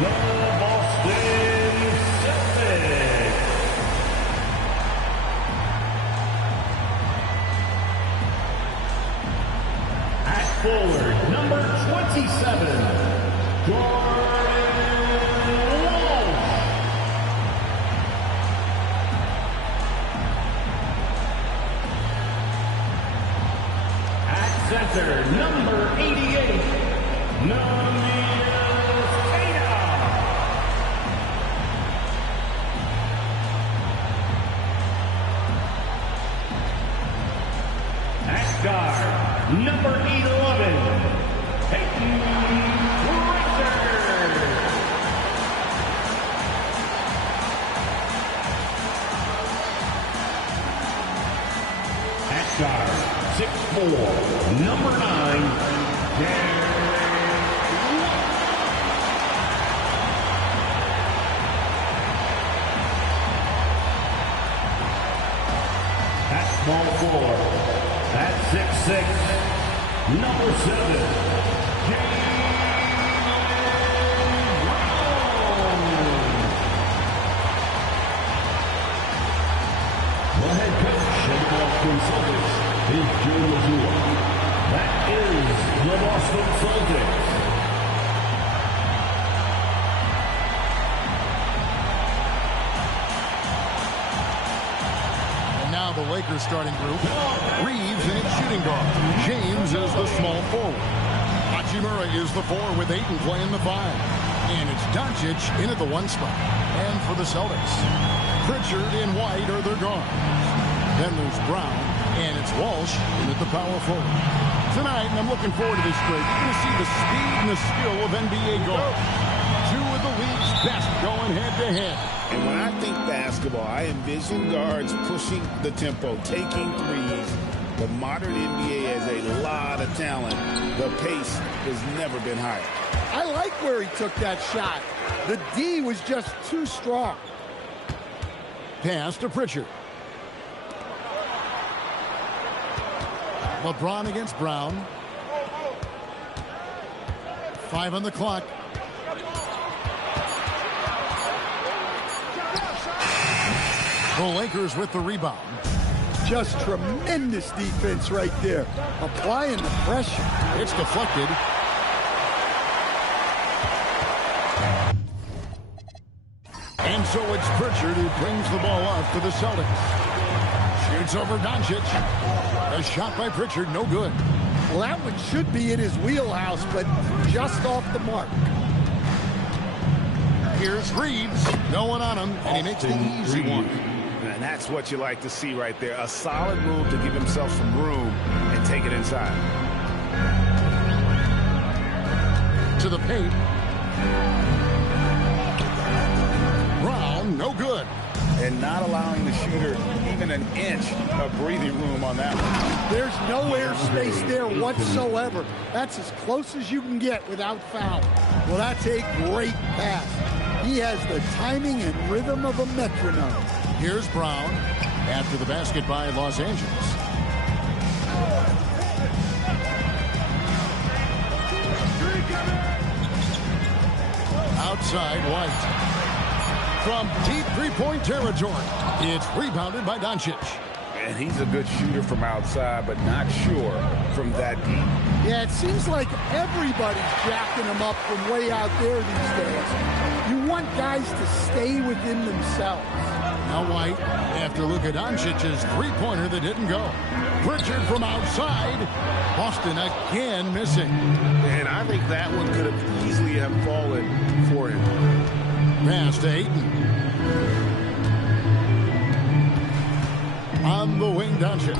the Boston Celtics. At forward, number 27, center, number 88, at guard, number 11, Peyton Pritchard. At guard, 6'4", number 9, at small forward, at 6'6", number 7, the head coach of the Boston Celtics is Joe Mazzulla. That is the Boston Celtics. And now the Lakers starting group. Reeves in its shooting guard. James is the small forward. Hachimura is the 4 with Ayton playing the 5. And it's Doncic in at the 1 spot. And for the Celtics, Pritchard and White are their guards. Then there's Brown, and it's Walsh in at the power forward. Tonight, and I'm looking forward to this break, you're going to see the speed and the skill of NBA guards. 2 of the league's best going head-to-head. And when I think basketball, I envision guards pushing the tempo, taking threes. The modern NBA has a lot of talent. The pace has never been higher. I like where he took that shot. The D was just too strong. Pass to Pritchard. LeBron against Brown. 5 on the clock. The Lakers with the rebound. Just tremendous defense right there. Applying the pressure. It's deflected. And so it's Pritchard who brings the ball up to the Celtics. Shoots over Doncic. A shot by Pritchard, no good. Well, that one should be in his wheelhouse, but just off the mark. Here's Reeves going on him, and he makes the easy one. And that's what you like to see right there. A solid move to give himself some room and take it inside. To the paint. Brown, no good. And not allowing the shooter even an inch of breathing room on that one. There's no air space there whatsoever. That's as close as you can get without foul. Well, that's a great pass. He has the timing and rhythm of a metronome. Here's Brown after the basket by Los Angeles. Outside White. From deep three-point territory, it's rebounded by Doncic. And he's a good shooter from outside, but not sure from that deep. Yeah, it seems like everybody's jacking him up from way out there these days. You want guys to stay within themselves. Now White, after Luka Doncic's three-pointer that didn't go. Pritchard from outside. Boston again missing. And I think that one could have easily have fallen for him. Pass to Ayton. On the wing, Doncic.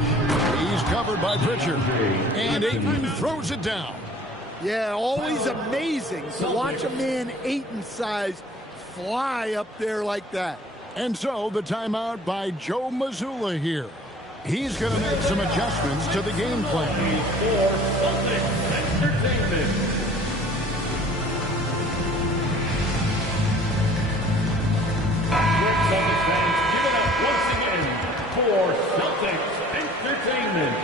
He's covered by Pritchard. And Ayton throws it down. Yeah, always amazing to watch a man Ayton's size fly up there like that. And so the timeout by Joe Mazzulla here. He's going to make some adjustments to the game plan. For Celtics Entertainment. Celtics fans, give it up once again for Celtics Entertainment.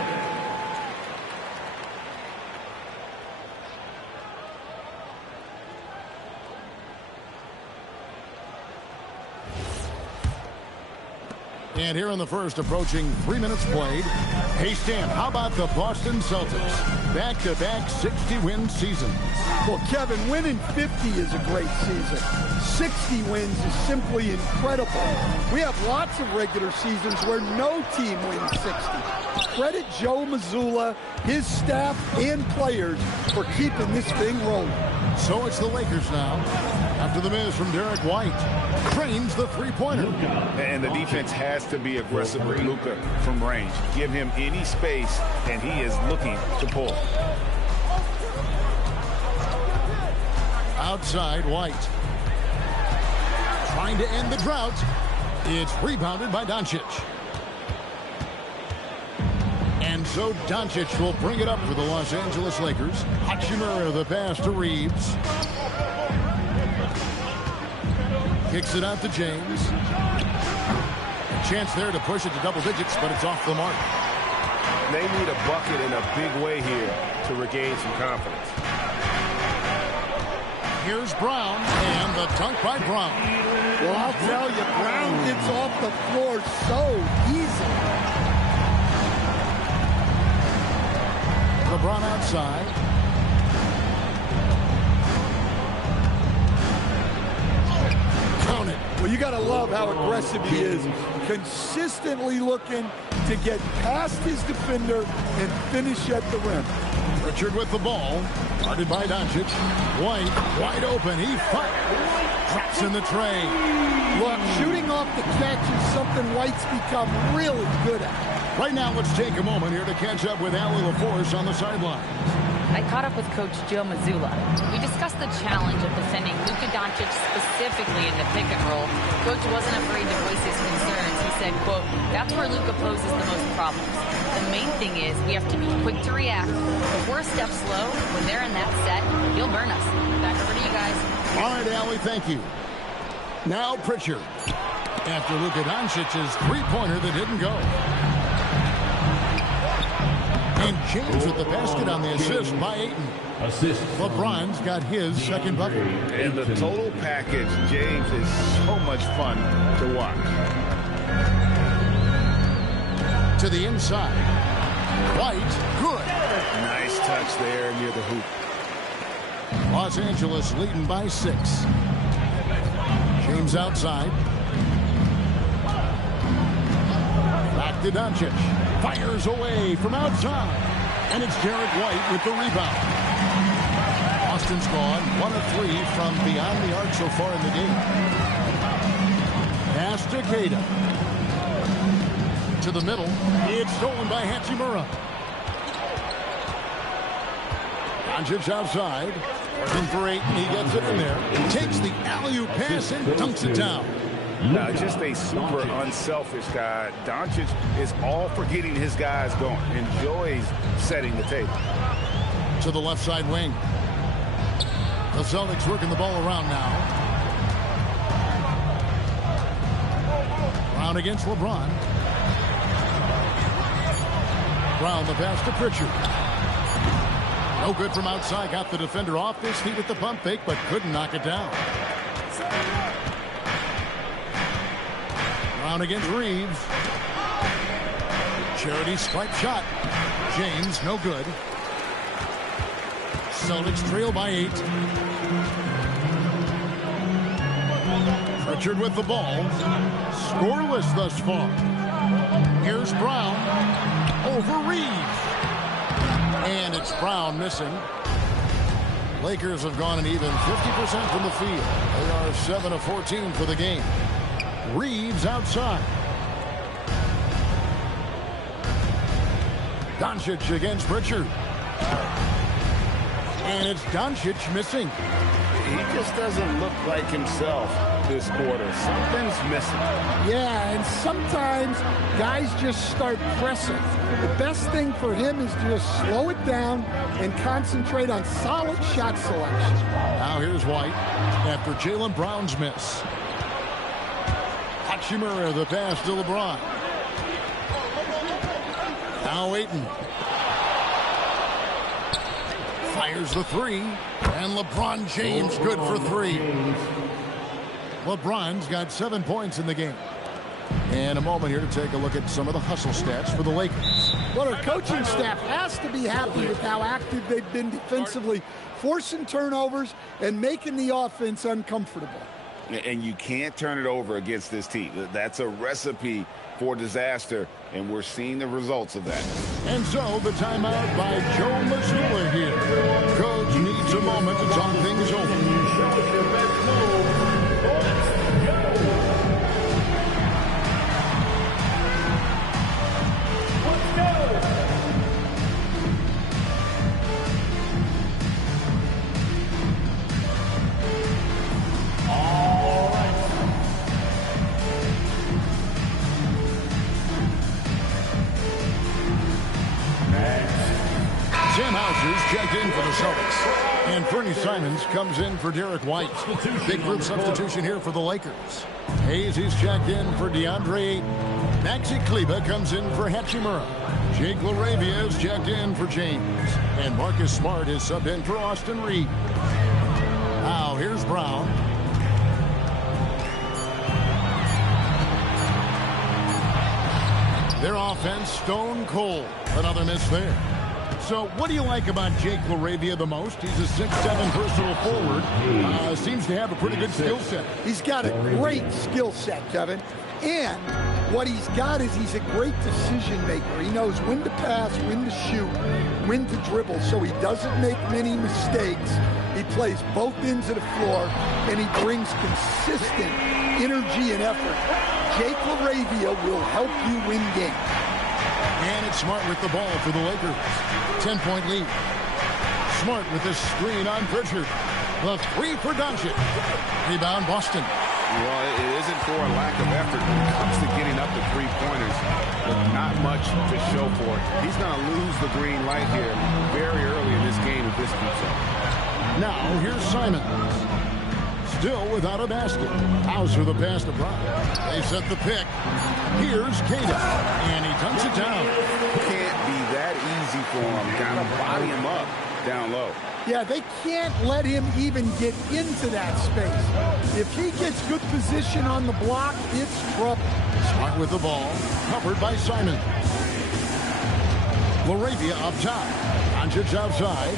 And here in the first, approaching 3 minutes played. Hey, Stan, how about the Boston Celtics? Back-to-back 60-win seasons. Well, Kevin, winning 50 is a great season. 60 wins is simply incredible. We have lots of regular seasons where no team wins 60. Credit Joe Mazzulla, his staff, and players for keeping this thing rolling. So it's the Lakers now. After the miss from Derek White. Trains the three-pointer. And the defense has to be aggressive with Luka from range. Give him any space, and he is looking to pull. Outside, White. Trying to end the drought. It's rebounded by Doncic. And so Doncic will bring it up for the Los Angeles Lakers. Hachimura, the pass to Reeves. Kicks it out to James. A chance there to push it to double digits, but it's off the mark. They need a bucket in a big way here to regain some confidence. Here's Brown, and the dunk by Brown. Well, I'll tell you, Brown gets off the floor so easily. LeBron outside. Count it. Well, you got to love how aggressive he is. Consistently looking to get past his defender and finish at the rim. Richard with the ball. Guarded by Doncic. White wide open. He fires. Drops in the tray. Look, shooting off the catch is something White's become really good at. Right now, let's take a moment here to catch up with Allie LaForce on the sideline. I caught up with Coach Joe Mazzulla. We discussed the challenge of defending Luka Doncic specifically in the pick and roll. Coach wasn't afraid to voice his concerns. He said, quote, that's where Luka poses the most problems. The main thing is we have to be quick to react. If we're a step slow, when they're in that set, he'll burn us. Back over to you guys. All right, Allie, thank you. Now Pritchard. After Luka Doncic's three-pointer that didn't go. And James with the basket on the assist by Ayton. Assist. LeBron's got his second bucket. And the total package, James, is so much fun to watch. To the inside. White, good. Nice touch there near the hoop. Los Angeles leading by 6. James outside. Back to Doncic. Fires away from outside. And it's Derek White with the rebound. Boston's gone 1 of 3 from beyond the arc so far in the game. Pass to Queta. To the middle. It's stolen by Hachimura. Doncic outside. Working for 8, and he gets it in there. Takes the alley-oop pass and dunks it down. Just a super unselfish guy. Doncic is all for getting his guys going. Enjoys setting the table. To the left side wing. The Celtics working the ball around now. Brown against LeBron. Brown the pass to Pritchard. No good from outside. Got the defender off his feet with the pump fake, but couldn't knock it down. Brown against Reeves. Charity stripe shot. James, no good. Celtics trail by 8. Pritchard with the ball. Scoreless thus far. Here's Brown. Over Reeves. And it's Brown missing. Lakers have gone an even 50% from the field. They are 7 of 14 for the game. Reeves outside. Doncic against Pritchard. And it's Doncic missing. He just doesn't look like himself this quarter. Something's missing. Yeah, and sometimes guys just start pressing. The best thing for him is to just slow it down and concentrate on solid shot selection. Now here's White after Jaylen Brown's miss. Hachimura the pass to LeBron. Now Ayton. Fires the 3. And LeBron James good for 3. LeBron's got 7 points in the game. And a moment here to take a look at some of the hustle stats for the Lakers. Well, our coaching staff has to be happy with how active they've been defensively, forcing turnovers and making the offense uncomfortable. And you can't turn it over against this team. That's a recipe for disaster, and we're seeing the results of that. And so the timeout by Joe Mazzulla here. Coach needs a moment to talk things over. Checked in for the Celtics. And Fernie Simons comes in for Derek White. Big group substitution here for the Lakers. Hayes is checked in for DeAndre Ayton. Maxi Kleber comes in for Hachimura. Jake LaRavia is checked in for James. And Marcus Smart is subbed in for Austin Reed. Now here's Brown. Their offense stone cold. Another miss there. So what do you like about Jake LaRavia the most? He's a 6'7" versatile forward. Seems to have a pretty good skill set. He's got a great skill set, Kevin. And what he's got is he's a great decision maker. He knows when to pass, when to shoot, when to dribble, so he doesn't make many mistakes. He plays both ends of the floor, and he brings consistent energy and effort. Jake LaRavia will help you win games. And it's Smart with the ball for the Lakers. 10-point lead. Smart with the screen on Pritchard. The three for Doncic. Rebound Boston. Well, it isn't for a lack of effort when it comes to getting up the three-pointers, but not much to show for it. He's going to lose the green light here very early in this game if this keeps up. Now, here's Simons. Still without a basket. Hauser the pass to Brown. They set the pick. Here's Kata, and he dunks it down. Can't be that easy for him. Got to body him up down low. Yeah, they can't let him even get into that space. If he gets good position on the block, it's trouble. Smart with the ball, covered by Simon. LaRavia up top. Doncic outside.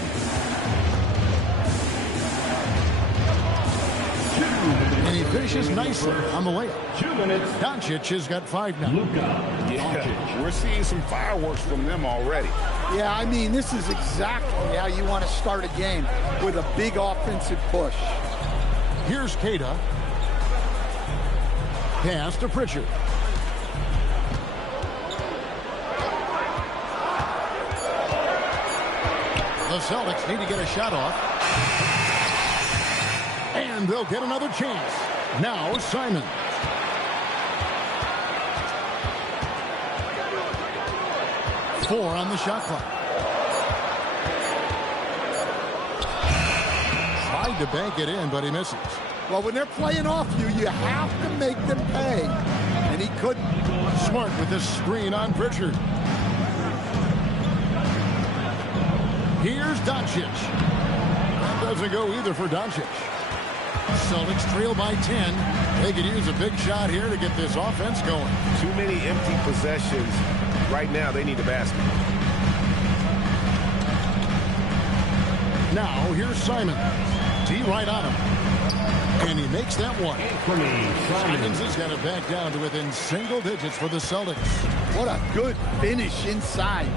And he finishes nicely on the layup. 2 minutes. Doncic has got 5 now. Yeah, we're seeing some fireworks from them already. Yeah, I mean, this is exactly how you want to start a game, with a big offensive push. Here's Kata. Pass to Pritchard. The Celtics need to get a shot off. And they'll get another chance. Now Simons. Four on the shot clock. Tried to bank it in, but he misses. Well, when they're playing off you, you have to make them pay. And he couldn't. Smart with the screen on Pritchard. Here's Doncic. That doesn't go either for Doncic. Celtics trail by 10. They could use a big shot here to get this offense going. Too many empty possessions. Right now, they need a basket. Now, here's Simon. D right on him. And he makes that one. Simons has got it back down to within single digits for the Celtics. What a good finish inside.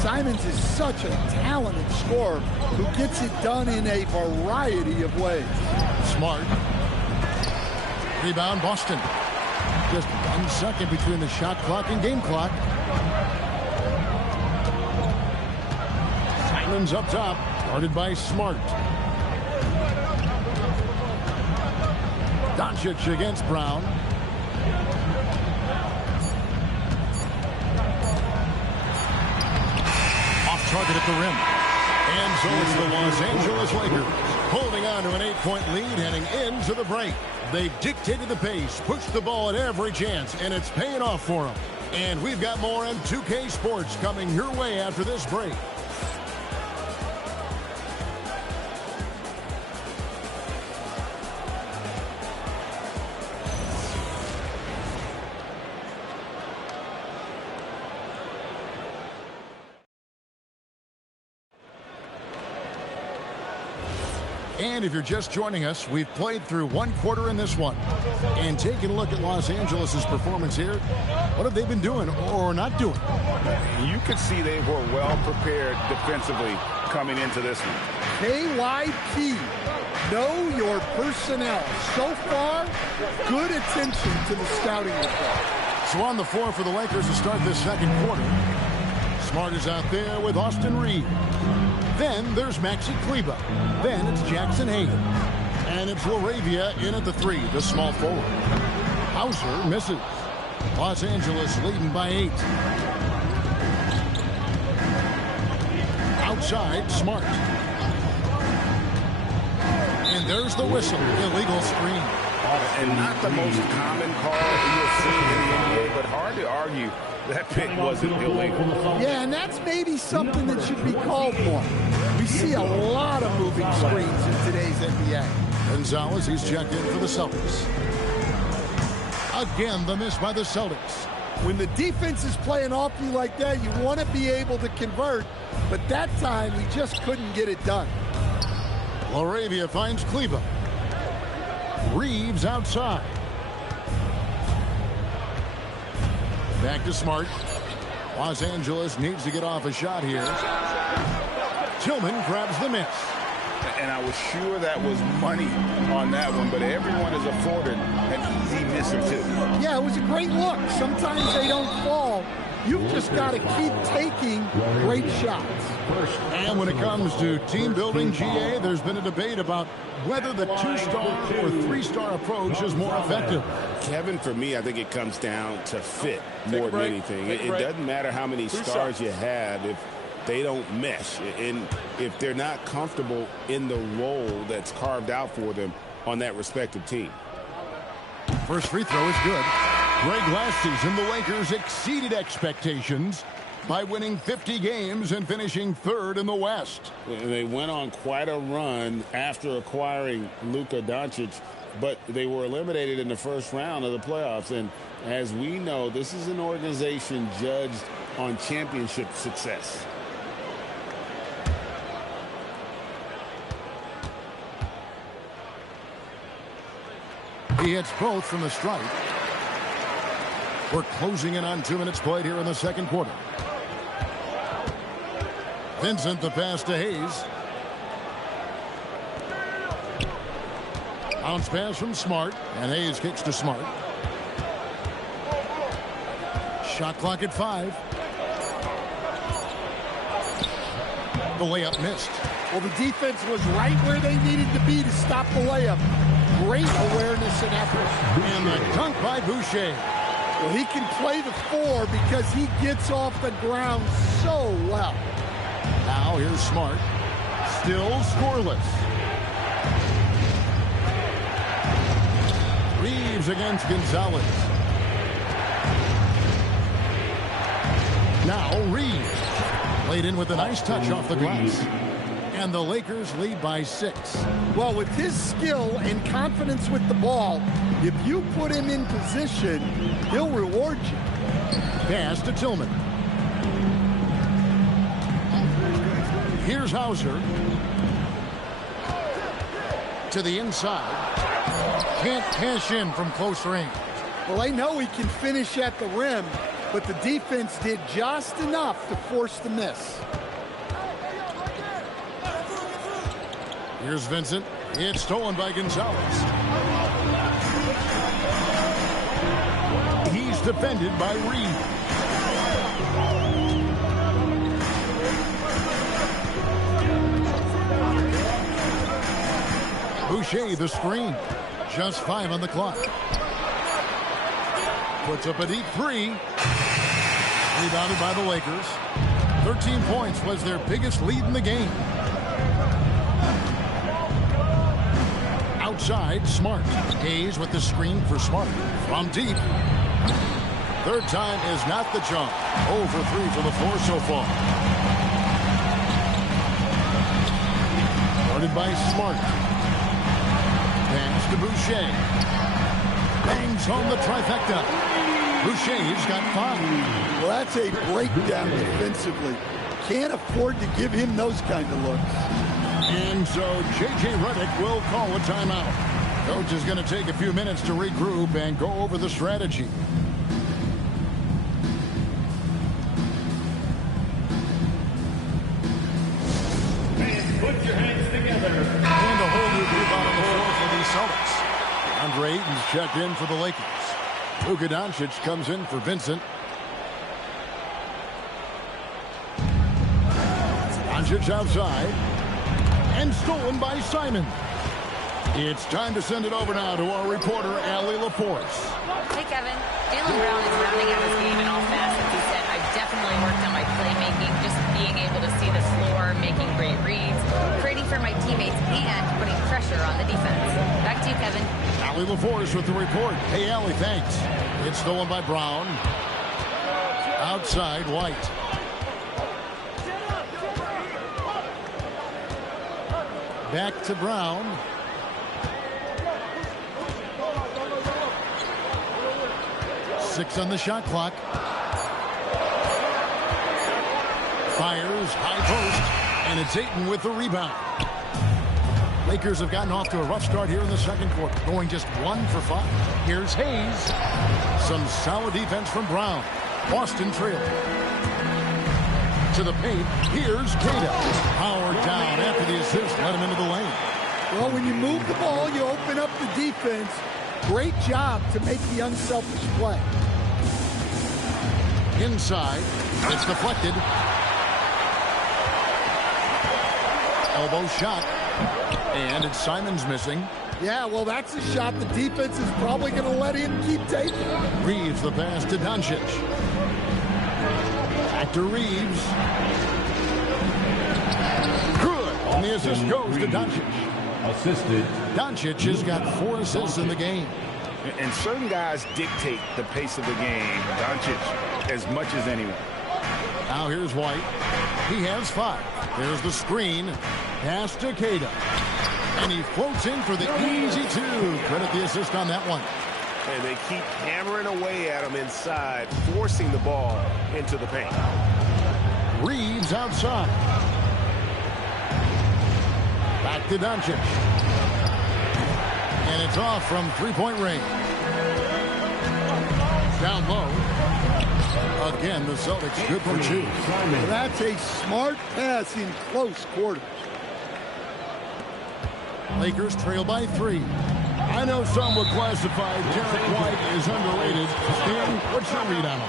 Simons is such a talented scorer who gets it done in a variety of ways. Smart. Rebound Boston. Just 1 second between the shot clock and game clock. Simons up top, guarded by Smart. Doncic against Brown. Off target at the rim. And so it's the Los Angeles Lakers holding on to an 8-point lead heading into the break. They've dictated the pace, pushed the ball at every chance, and it's paying off for them. And we've got more on 2K Sports coming your way after this break. And if you're just joining us, we've played through one quarter in this one. And taking a look at Los Angeles' performance here, what have they been doing or not doing? You could see they were well prepared defensively coming into this one. KYP, know your personnel. So far, good attention to the scouting report. So on the floor for the Lakers to start this second quarter. Smart is out there with Austin Reed. Then there's Maxi Kleber. Then it's Jackson Hayes. And it's LaRavia in at the 3, the small forward. Hauser misses. Los Angeles leading by 8. Outside, Smart. And there's the whistle. Illegal screen. And not the most common call you'll see in the NBA, but hard to argue that pick wasn't illegal. Yeah, and that's maybe something that should be called more. We see a lot of moving screens in today's NBA. Gonzalez, he's checked in for the Celtics. Again, the miss by the Celtics. When the defense is playing off you like that, you want to be able to convert, but that time he just couldn't get it done. LaRavia finds Kleber. Reeves outside. Back to Smart. Los Angeles needs to get off a shot here. Tillman grabs the miss. And I was sure that was money on that one, but everyone is afforded an easy miss or two. Yeah, it was a great look. Sometimes they don't fall. You've just got to keep taking great shots. And when it comes to team building, GA, there's been a debate about whether the 2-star or 3-star approach is more effective. Kevin, for me, I think it comes down to fit more than anything. It doesn't matter how many stars you have if they don't mesh. And if they're not comfortable in the role that's carved out for them on that respective team. First free throw is good. Greg, last season, the Lakers exceeded expectations by winning 50 games and finishing 3rd in the West. They went on quite a run after acquiring Luka Doncic, but they were eliminated in the first round of the playoffs. And as we know, this is an organization judged on championship success. He hits both from the stripe. We're closing in on 2 minutes played here in the second quarter. Vincent, the pass to Hayes. Bounce pass from Smart, and Hayes kicks to Smart. Shot clock at 5. The layup missed. Well, the defense was right where they needed to be to stop the layup. Great awareness and effort. And the dunk by Boucher. Well, he can play the 4 because he gets off the ground so well. Now here's Smart. Still scoreless. Reeves against Gonzalez. Now Reeves. Played in with a nice touch off the glass. And the Lakers lead by 6. Well, with his skill and confidence with the ball, if you put him in position, he'll reward you. Pass to Tillman. Here's Hauser. To the inside. Can't cash in from close range. Well, they know he can finish at the rim, but the defense did just enough to force the miss. Here's Vincent. It's stolen by Gonzalez. He's defended by Reed. Boucher the screen. Just 5 on the clock. Puts up a deep 3. Rebounded by the Lakers. 13 points was their biggest lead in the game. Outside, Smart. Hayes with the screen for Smart. From deep. Third time is not the charm. 0 for 3 for the floor so far. Guarded by Smart. Pass to Boucher. Bangs home the trifecta. Boucher's got 5. Well, that's a breakdown defensively. Can't afford to give him those kind of looks. And so J.J. Redick will call a timeout. Coach is going to take a few minutes to regroup and go over the strategy. Put your hands together. And a whole new group out on the floor for the Celtics. Andre Ayton's checked in for the Lakers. Luka Doncic comes in for Vincent. Doncic outside. And stolen by Simon. It's time to send it over now to our reporter, Allie LaForce. Hey, Kevin. Jaylen Brown is rounding out his game in all facets. He said, I've definitely worked on my playmaking, just being able to see the floor, making great reads, creating for my teammates, and putting pressure on the defense. Back to you, Kevin. Allie LaForce with the report. Hey, Allie, thanks. It's stolen by Brown. Outside, White. Back to Brown. Six on the shot clock. Fires, high post, and it's Ayton with the rebound. Lakers have gotten off to a rough start here in the second quarter, going just 1 for 5. Here's Hayes. Some solid defense from Brown. Boston trailing. To the paint. Here's Kata. Powered down after the assist. Let him into the lane. Well, when you move the ball, you open up the defense. Great job to make the unselfish play. Inside. It's deflected. Elbow shot. And it's Simon's missing. Yeah, well, that's a shot the defense is probably going to let him keep taking. Reeves the pass to Doncic. Back to Reeves. Good. And the assist goes to Doncic. Assisted. Doncic has got 4 assists in the game. And certain guys dictate the pace of the game. Doncic as much as anyone. Now here's White. He has 5. There's the screen. Pass to Kata. And he floats in for the easy 2. Credit the assist on that one. And they keep hammering away at him inside, forcing the ball into the paint. Reeves outside. Back to Doncic. And it's off from three-point range. Down low. Again, the Celtics good for 2. That's a smart pass in close quarters. Lakers trail by 3. I know some would classify Derek White as underrated. Stan, what's your read on him?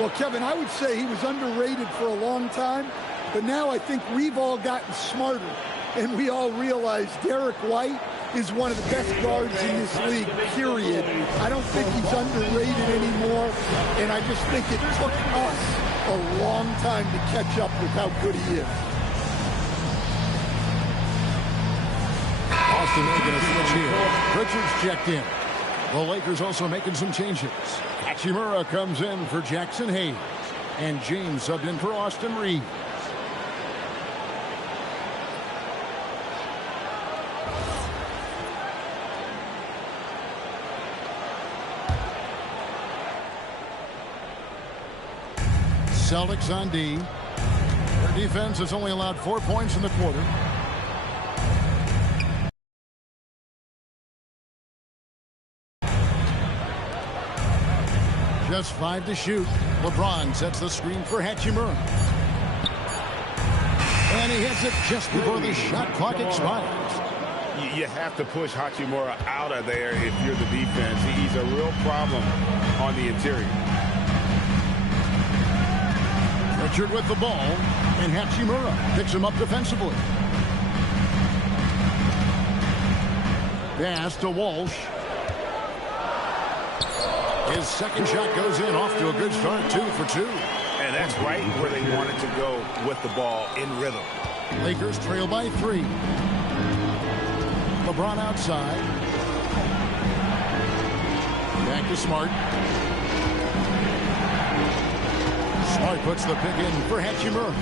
Well, Kevin, I would say he was underrated for a long time, but now I think we've all gotten smarter, and we all realize Derek White is one of the best guards in this league, period. I don't think he's underrated anymore, and I just think it took us a long time to catch up with how good he is. Boston making a switch here. Richards checked in. The Lakers also making some changes. Hachimura comes in for Jackson Hayes. And James subbed in for Austin Reeves. Celtics on D. Their defense has only allowed 4 points in the quarter. Just 5 to shoot. LeBron sets the screen for Hachimura. And he hits it just before the shot clock expires. You have to push Hachimura out of there if you're the defense. He's a real problem on the interior. Richard with the ball, and Hachimura picks him up defensively. Pass to Walsh. His second shot goes in, off to a good start, 2 for 2. And that's right where they wanted to go with the ball, in rhythm. Lakers trail by 3. LeBron outside. Back to Smart. Smart puts the pick in for Hachimura.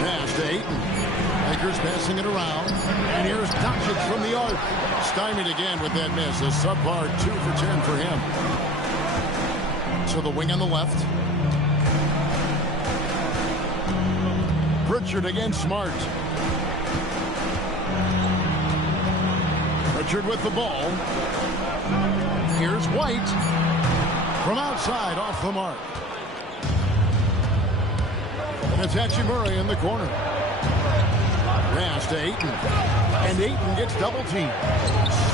Pass to Ayton. Lakers passing it around. And here's Doncic from the arc. Stymied again with that miss. A subpar 2 for 10 for him. To the wing on the left. Pritchard against Smart. Pritchard with the ball. Here's White. From outside, off the mark. And it's Hachimura in the corner. Pass to Ayton. And Ayton gets double-teamed.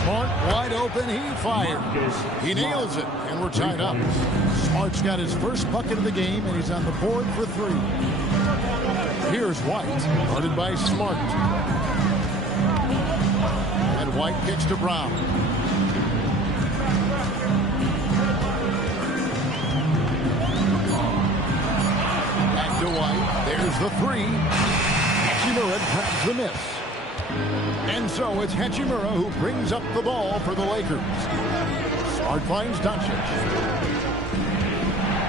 Smart wide open. He fires. He nails it. And we're tied up. Smart's got his first bucket of the game, and he's on the board for 3. Here's White. Guarded by Smart. And White kicks to Brown. Back to White. There's the 3. Hachimura grabs the miss. And so it's Hachimura who brings up the ball for the Lakers. Smart finds Doncic.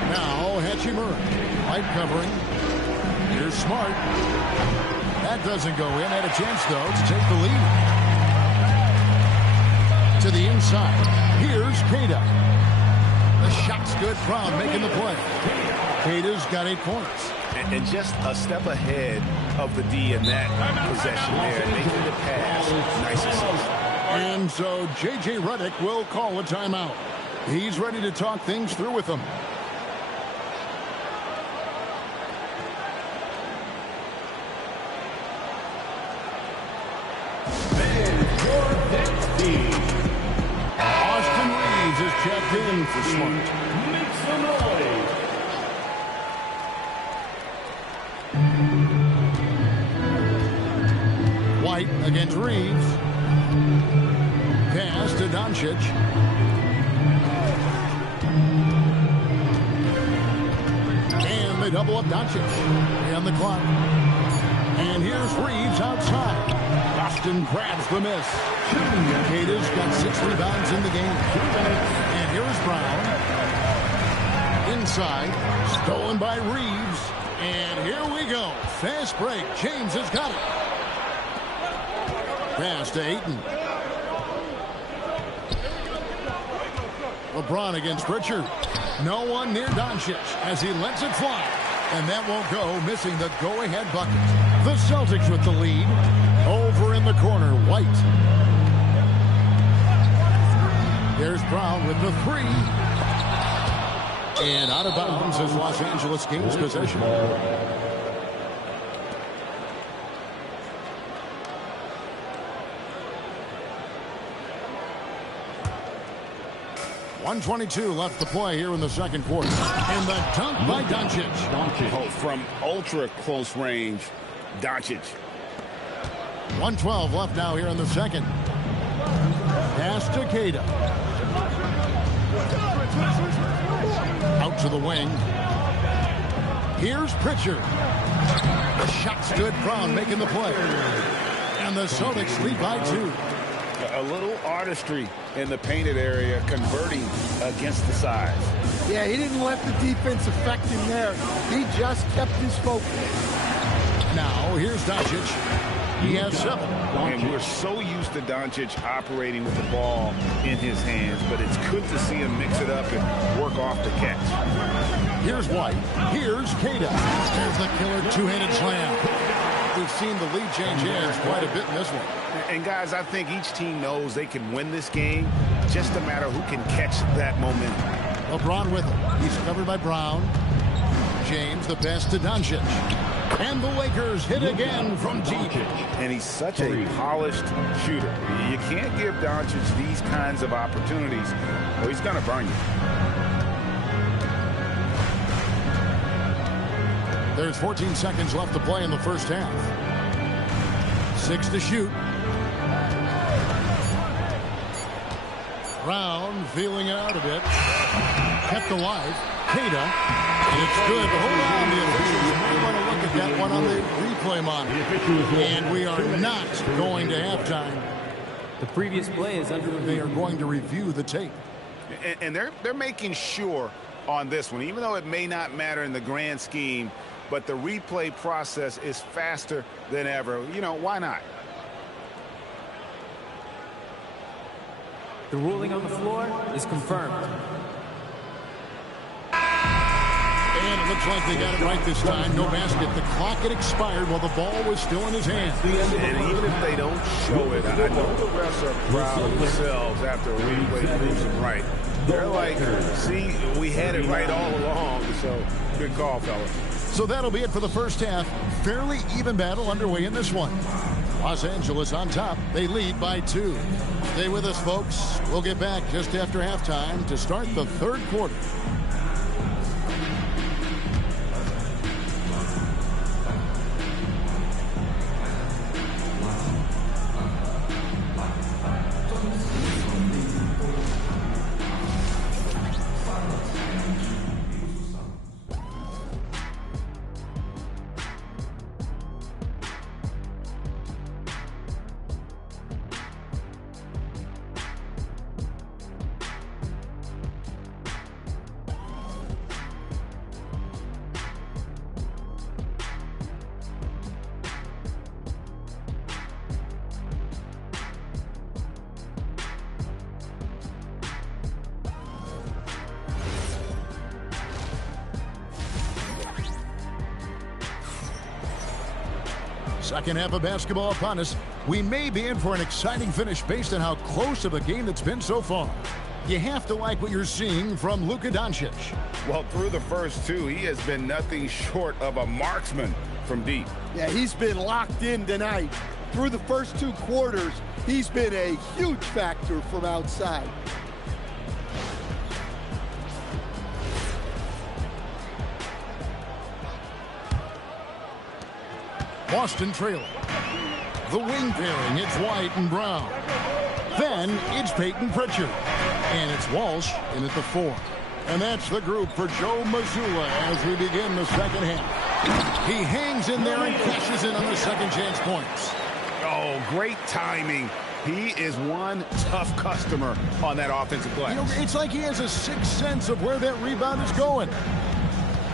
Now Hachimura. White covering. Here's Smart. That doesn't go in. Had a chance, though, to take the lead. To the inside. Here's Queta. The shot's good. Brown making the play. Queta's got 8 points. And just a step ahead of the D in that possession there, making the pass. Nice assist. And so J.J. Redick will call a timeout. He's ready to talk things through with them. Austin Reeves is checked in for Smart. Make some noise. White against Reeves. Pass to Doncic. And they double up Doncic. On the clock. And here's Reeves outside. Austin grabs the miss. Queta's got 6 rebounds in the game. And here's Brown. Inside. Stolen by Reeves. And here we go. Fast break. James has got it. Pass to Ayton. LeBron against Pritchard. No one near Doncic as he lets it fly. And that won't go, missing the go-ahead bucket. The Celtics with the lead. Over in the corner, White. There's Brown with the 3. And out of bounds as Los Angeles gains possession. 1:22 left to play here in the second quarter. And the dunk by Doncic. Oh, from ultra close range, Doncic. 1:12 left now here in the second. Pass to Queta. Out to the wing. Here's Pritchard. The shot's good. Brown making the play. And the Celtics lead by 2. A little artistry in the painted area, converting against the size. Yeah, he didn't let the defense affect him there. He just kept his focus. Now, here's Doncic. He has 7. And we're so used to Doncic operating with the ball in his hands, but it's good to see him mix it up and work off the catch. Here's White. Here's Queta. There's the killer two-handed slam. We've seen the lead change hands quite a bit in this one. And, guys, I think each team knows they can win this game. Just a matter who can catch that momentum. LeBron with him. He's covered by Brown. James, the pass to Doncic. And the Lakers hit again from deep. And he's such a polished shooter. You can't give Doncic these kinds of opportunities, or he's going to burn you. There's 14 seconds left to play in the first half. 6 to shoot. Brown feeling it out a bit. Kept alive. Queta. And it's good. Hold on, the officials may want to look at that one on the replay monitor. And we are not going to halftime. The previous play is under review. They are going to review the tape. And they're making sure on this one, even though it may not matter in the grand scheme, but the replay process is faster than ever. You know, why not? The ruling on the floor is confirmed. And it looks like they got it right this time. No basket. The clock had expired while the ball was still in his hand. And even if they don't show it, I know the refs are proud of themselves after a replay proves them right. They're like, see, we had it right all along. So, good call, fellas. So that'll be it for the first half. Fairly even battle underway in this one. Los Angeles on top. They lead by 2. Stay with us, folks. We'll get back just after halftime to start the third quarter. Second half of basketball upon us. We may be in for an exciting finish based on how close of a game it's been so far. You have to like what you're seeing from Luka Doncic. Well, through the first 2, he has been nothing short of a marksman from deep. Yeah, he's been locked in tonight. Through the first 2 quarters, he's been a huge factor from outside. Boston trailing. The wing pairing, it's White and Brown. Then it's Peyton Pritchard. And it's Walsh in at the 4. And that's the group for Joe Mazzulla as we begin the second half. He hangs in there and cashes in on the second chance points. Oh, great timing. He is one tough customer on that offensive glass. You know, it's like he has a sixth sense of where that rebound is going.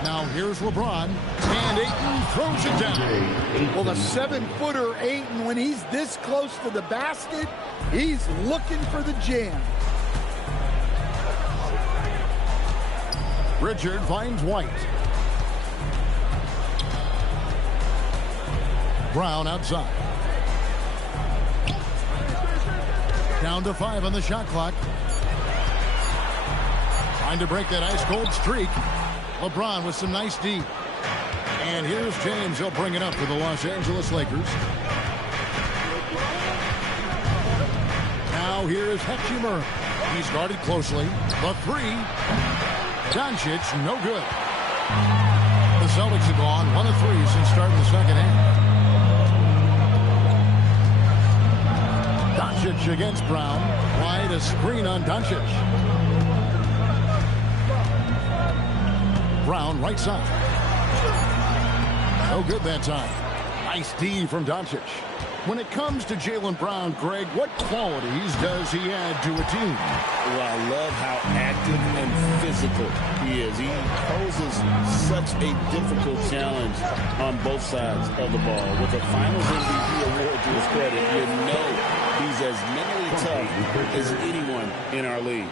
Now here's LeBron, and Ayton throws it down. Well, the 7-footer Ayton, when he's this close to the basket, he's looking for the jam. Richard finds White. Brown outside. Down to 5 on the shot clock. Trying to break that ice-cold streak. LeBron with some nice D. And here's James. He'll bring it up for the Los Angeles Lakers. Now here's Hachimura. He's guarded closely. The 3. Doncic, no good. The Celtics have gone 1 of 3 since starting the second half. Doncic against Brown. Wide, a screen on Doncic. Brown right side. No good that time. Nice D from Doncic. When it comes to Jaylen Brown, Greg, what qualities does he add to a team? Well, I love how active and physical he is. He poses such a difficult challenge on both sides of the ball. With a Finals MVP award to his credit, you know he's as mentally tough as anyone in our league.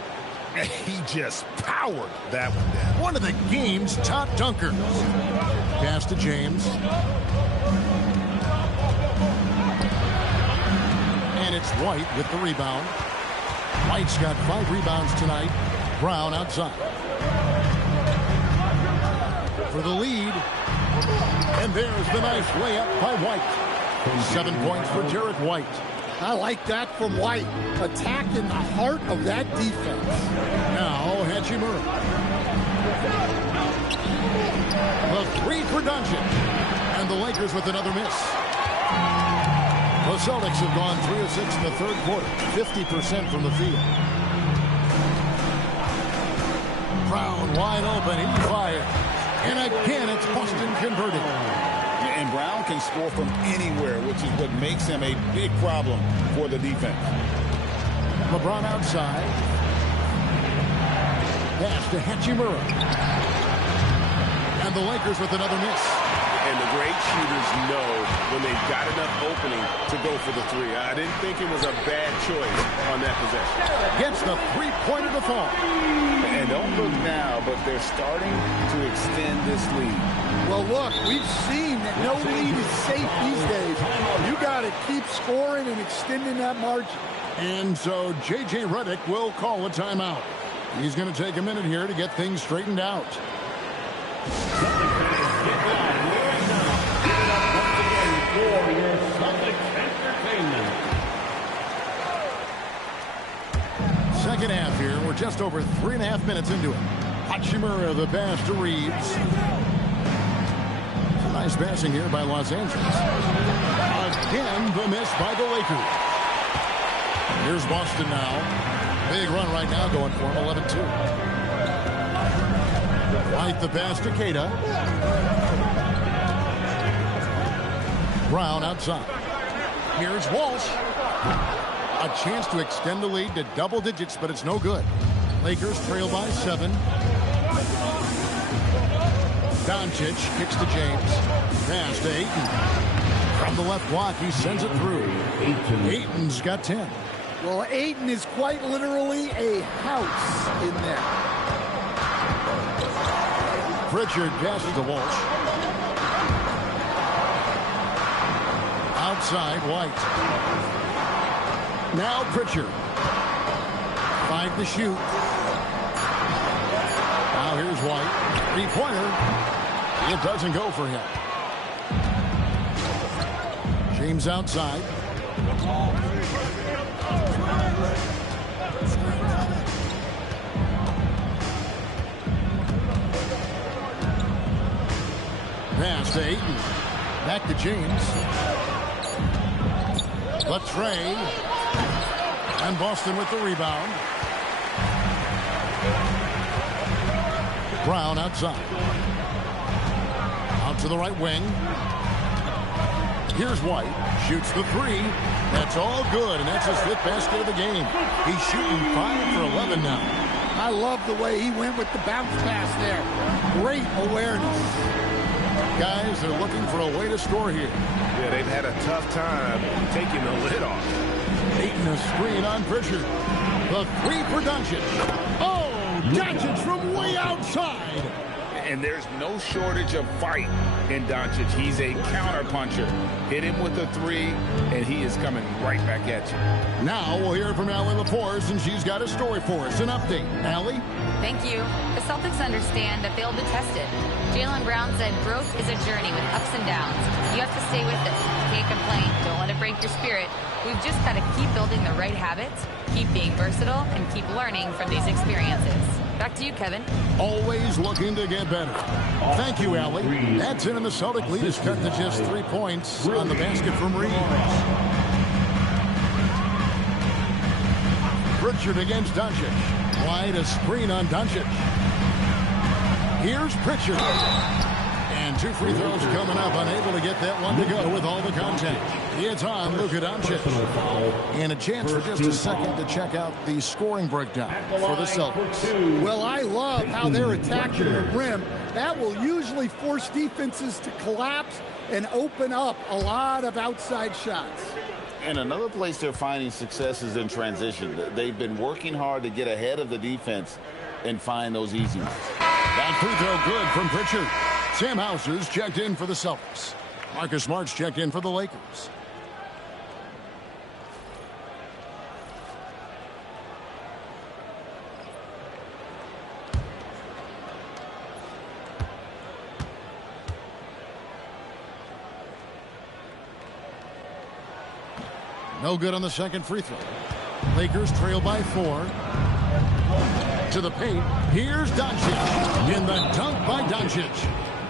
He just powered that one down. One of the game's top dunkers. Pass to James. And it's White with the rebound. White's got 5 rebounds tonight. Brown outside. For the lead. And there's the nice layup by White. 7 points for Jarrett White. I like that from White. Attacking the heart of that defense. Now Hachimura. The 3 for Doncic. And the Lakers with another miss. The Celtics have gone 3 of 6 in the third quarter. 50% from the field. Brown wide open. He fires. And again, it's Boston converted. And Brown can score from anywhere, which is what makes him a big problem for the defense. LeBron outside. Pass to Hachimura. And the Lakers with another miss. And the great shooters know when they've got enough opening to go for the three. I didn't think it was a bad choice on that possession. Gets the three-pointer to fall. And don't look now, but they're starting to extend this lead. Well, look, we've seen that no lead is safe these days. You got to keep scoring and extending that margin. And so J.J. Redick will call a timeout. He's going to take a minute here to get things straightened out. For your Celtics entertainment. Second half here. We're just over 3.5 minutes into it. Hachimura, the pass to Reeves. Some nice passing here by Los Angeles. Again, the miss by the Lakers. Here's Boston now. Big run right now going for him, 11-2. White the pass to Keita. Brown outside. Here's Walsh. A chance to extend the lead to double digits, but it's no good. Lakers trail by 7. Doncic kicks to James. Pass to Ayton. From the left block, he sends it through. Ayton's got 10. Well, Ayton is quite literally a house in there. Pritchard passes to Walsh. Outside, White. Now Pritchard. 5 to shoot. Now here's White. Three-pointer. It doesn't go for him. James outside. Pass to Ayton. Back to James. Latrey. And Boston with the rebound. Brown outside. Out to the right wing. Here's White. Shoots the three. That's all good, and that's his 5th basket of the game. He's shooting 5 for 11 now. I love the way he went with the bounce pass there. Great awareness. Guys, they're looking for a way to score here. Yeah, they've had a tough time taking the lid off. Ayton a screen on Pritchard. The three for Doncic. Oh, Doncic from way outside. And there's no shortage of fight in Doncic. He's a counterpuncher. Hit him with a three, and he is coming right back at you. Now we'll hear from Allie LaForce, and she's got a story for us. An update. Allie? Thank you. The Celtics understand that they'll be tested. Jaylen Brown said growth is a journey with ups and downs. You have to stay with it. Can't complain. Don't let it break your spirit. We've just got to keep building the right habits, keep being versatile, and keep learning from these experiences. Back to you, Kevin. Always looking to get better. Thank you, Allie. That's in, and the Celtic lead is cut to just 3 points on the basket from Reeves. Pritchard against Doncic. Wide a screen on Doncic. Here's Pritchard. And 2 free throws coming up. Unable to get that one to go with all the contact. It's on Luka Doncic. And a chance for just a second to check out the scoring breakdown for the Celtics. Well, I love how they're attacking the rim. That will usually force defenses to collapse and open up a lot of outside shots. And another place they're finding success is in transition. They've been working hard to get ahead of the defense and find those easy ones. That free throw good from Pritchard. Sam Hauser's checked in for the Celtics. Marcus Smart's checked in for the Lakers. No good on the second free throw. Lakers trail by 4. To the paint. Here's Doncic. In the dunk by Doncic.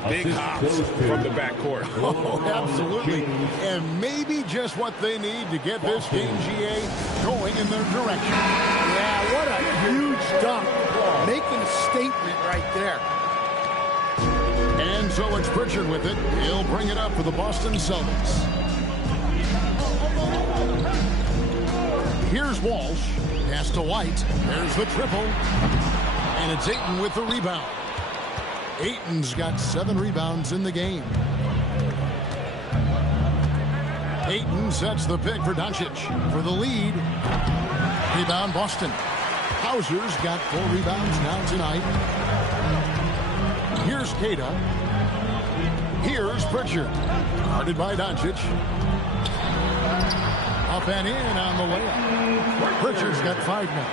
Big hops from the backcourt. Oh, absolutely. And maybe just what they need to get this game, GA, going in their direction. Yeah, what a huge dunk. Making a statement right there. And so it's Pritchard with it. He'll bring it up for the Boston Celtics. Here's Walsh. Pass to White. There's the triple. And it's Ayton with the rebound. Ayton's got 7 rebounds in the game. Ayton sets the pick for Doncic. For the lead. Rebound Boston. Hauser's got 4 rebounds now tonight. Here's Kata. Here's Pritchard. Guarded by Doncic. Up and in on the layup. Pritchard's got 5 now.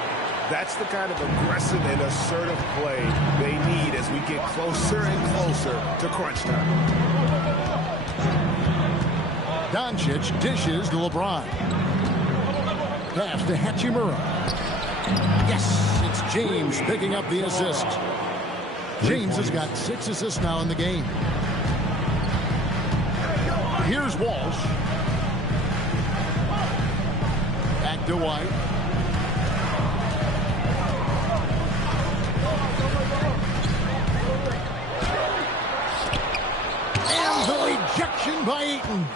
That's the kind of aggressive and assertive play they need as we get closer and closer to crunch time. Doncic dishes to LeBron. Pass to Hachimura. Yes, it's James picking up the assist. James has got 6 assists now in the game. Here's Walsh. Back to White. And the ejection by Ayton.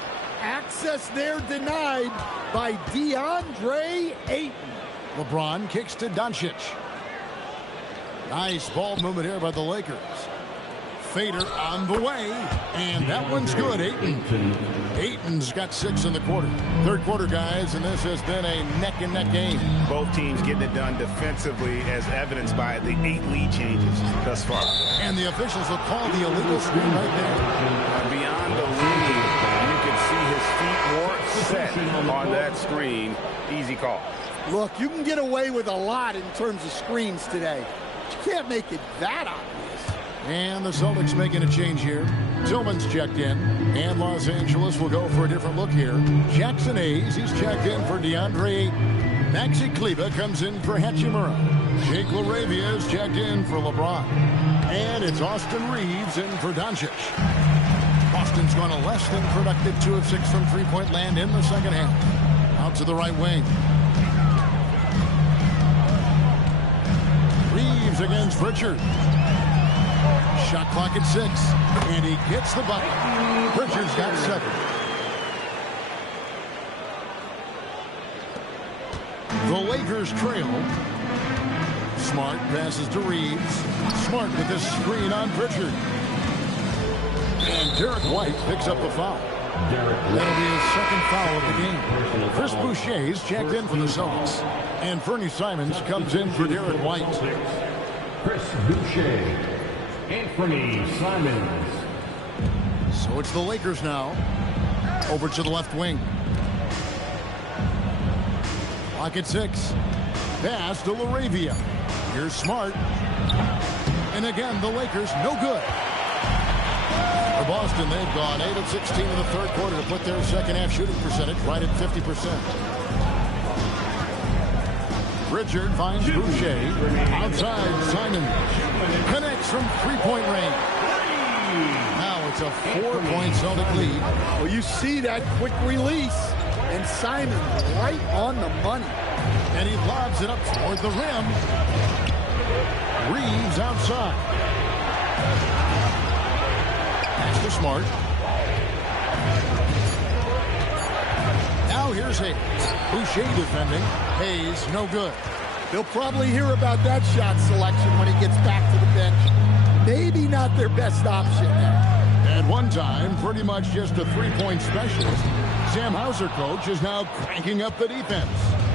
Access there denied by DeAndre Ayton. LeBron kicks to Doncic. Nice ball movement here by the Lakers. Fader on the way, and that one's good. Ayton's got 6 in the quarter. Third quarter, guys, and this has been a neck-and-neck game. Both teams getting it done defensively, as evidenced by the 8 lead changes thus far. And the officials will call the illegal screen right there. Beyond the lead, you can see his feet more set on that screen. Easy call. Look, you can get away with a lot in terms of screens today. But you can't make it that obvious. And the Celtics making a change here. Tillman's checked in. And Los Angeles will go for a different look here. Jackson Hayes, he's checked in for DeAndre Ayton. Maxi Kleber comes in for Hachimura. Jake LaRavia is checked in for LeBron. And it's Austin Reeves in for Doncic. Boston's gone a less than productive 2 of 6 from three-point land in the second half. Out to the right wing. Reeves against Pritchard. Shot clock at 6, and he gets the bucket. Pritchard's got 7. The Lakers trail. Smart passes to Reeves. Smart with the screen on Pritchard. And Derek White picks up the foul. That'll be his second foul of the game. Chris Boucher's checked in for the Celtics. And Fernie Simons comes in for Derek White. Chris Boucher. Anthony Simons. So it's the Lakers now. Over to the left wing. Clock at 6. Pass to LaRavia. Here's Smart. And again, the Lakers no good. For Boston, they've gone 8 of 16 in the third quarter to put their second half shooting percentage right at 50%. Pritchard finds Boucher. Outside, Simon connects from three-point range. Now it's a 4-point Celtic lead. Well, you see that quick release, and Simon right on the money. And he lobs it up toward the rim. Reeves outside. Pass to Smart. Now here's Hayes. Boucher defending. Hayes, no good. They'll probably hear about that shot selection when he gets back to the bench. Maybe not their best option there. At one time, pretty much just a three-point specialist, Sam Hauser, coach, is now cranking up the defense.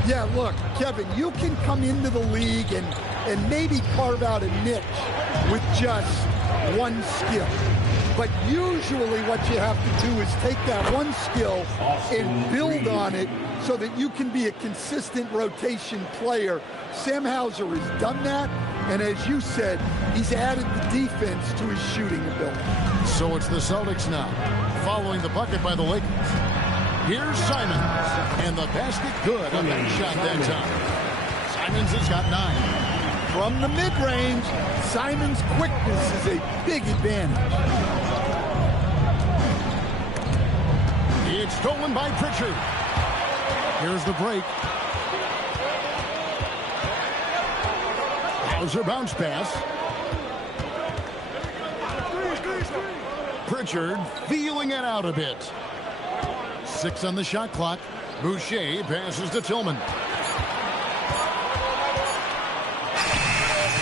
Yeah, look, Kevin, you can come into the league and maybe carve out a niche with just one skill. But usually what you have to do is take that one skill and build on it so that you can be a consistent rotation player. Sam Hauser has done that, and as you said, he's added the defense to his shooting ability. So it's the Celtics now, following the bucket by the Lakers. Here's Simons, and the basket good. A bank shot that time. Simons has got 9. From the mid-range, Simons' quickness is a big advantage. It's stolen by Pritchard. Here's the break. Hauser bounce pass. Pritchard feeling it out a bit. 6 on the shot clock. Boucher passes to Tillman.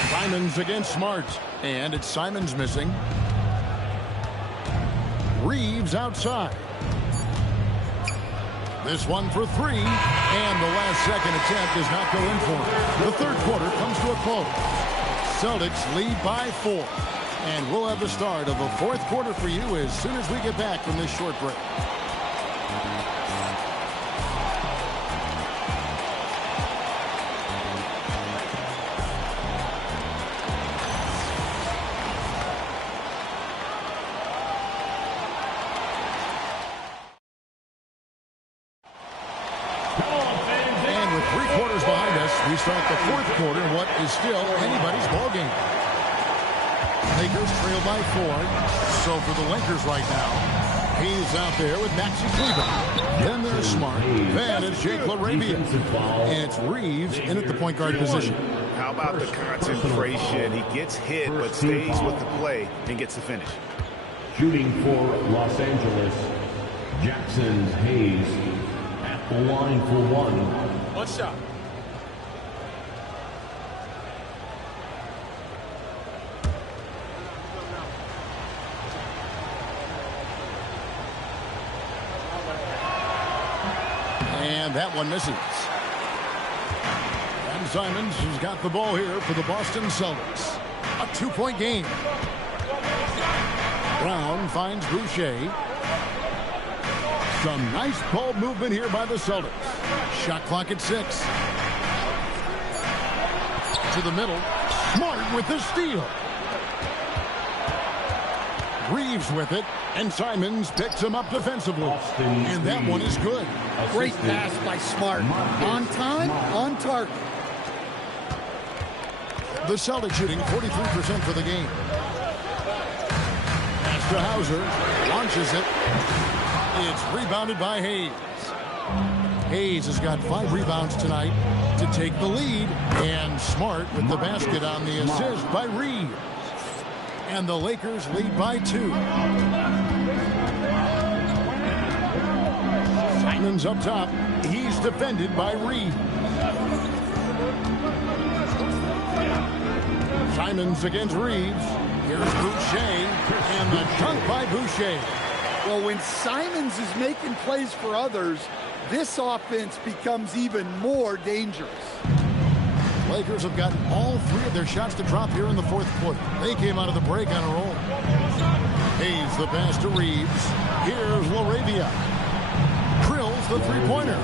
Simons against Smart. And it's Simons missing. This one for three, and the last second attempt does not go in for him. The third quarter comes to a close. Celtics lead by 4. And we'll have the start of the fourth quarter for you as soon as we get back from this short break. We start the fourth quarter in what is still anybody's ballgame. Lakers trail by 4. So for the Lakers right now, he's out there with Maxi Kleber. Then there's Smart. Then it's Jake LaRavia. And it's Reeves in at the point guard position. How about the concentration? He gets hit but stays with the play and gets the finish. Shooting for Los Angeles, Jackson Hayes at the line for one. One shot. And that one misses. And Simons has got the ball here for the Boston Celtics. A 2-point game. Brown finds Boucher. Some nice ball movement here by the Celtics. Shot clock at 6. To the middle. Smart with the steal. Reeves with it. And Simons picks him up defensively. And that one is good. Great pass by Smart. On time, on target. The Celtics shooting 43% for the game. Pass to Hauser. Launches it. It's rebounded by Hayes. Hayes has got 5 rebounds tonight to take the lead. And Smart with the basket on the assist by Reeves. And the Lakers lead by 2. Simons up top. He's defended by Reed. Simons against Reeves. Here's Boucher. And the dunk by Boucher. Well, when Simons is making plays for others, this offense becomes even more dangerous. Lakers have gotten all 3 of their shots to drop here in the fourth quarter. They came out of the break on a roll. Hayes the pass to Reeves. Here's LaRavia. Drills the three-pointer.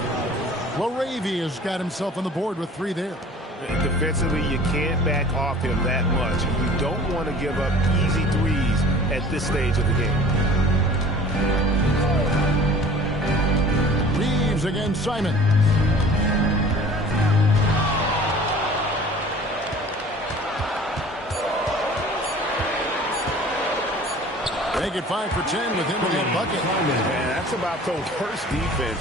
LaRavia's got himself on the board with 3 there. Defensively, you can't back off him that much. You don't want to give up easy threes at this stage of the game. Reeves against Simon. Make it 5 for 10 with him in that bucket. Man, that's about the worst defense